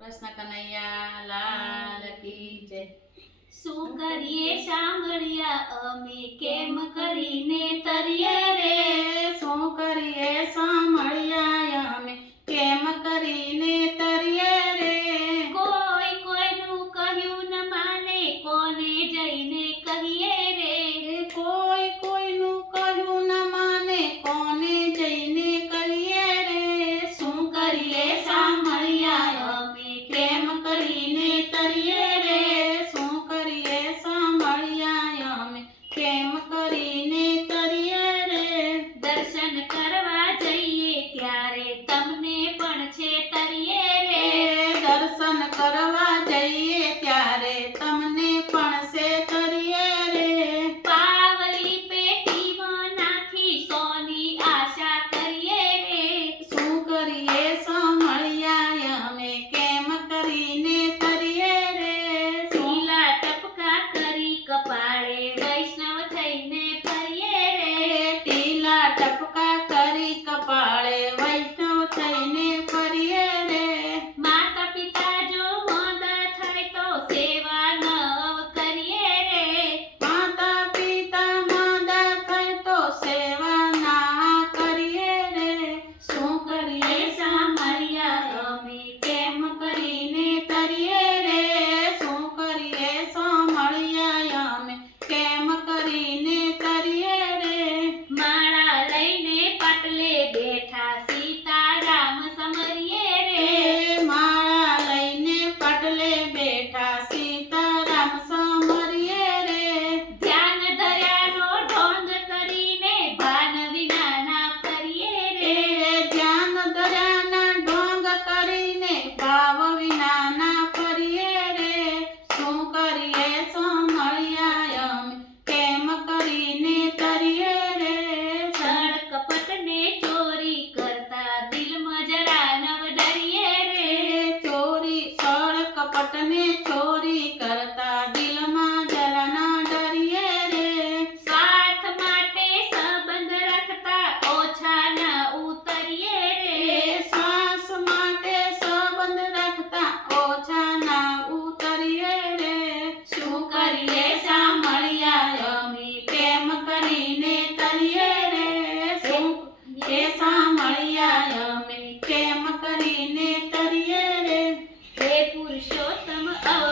કૃષ્ણ કનૈયા લાલ કી જય. શું કરીએ સાંભળ્યા અમે કેમ કરીને તરીએ રે? શું કરીએ સાંભળ્યા અમે કેમ કરીને તરીએ રે? કોઈ કોઈનું કહ્યું ન માને કોને જઈને કહીએ Yeah. ખોટને ચોરી કરતા દિલમાં જરા ના ડરીએ રે. સ્વાર્થ માટે સંબંધ રાખતા ઓછા ના ઉતરીએ રે. શ્વાસ માટે સંબંધ રખતા ઓછા ના ઉતરીએ રે. શું કરીએ સાંભળ્યા? અમે પ્રેમ કરીને તરીએ રે. શું? short summer. Oh.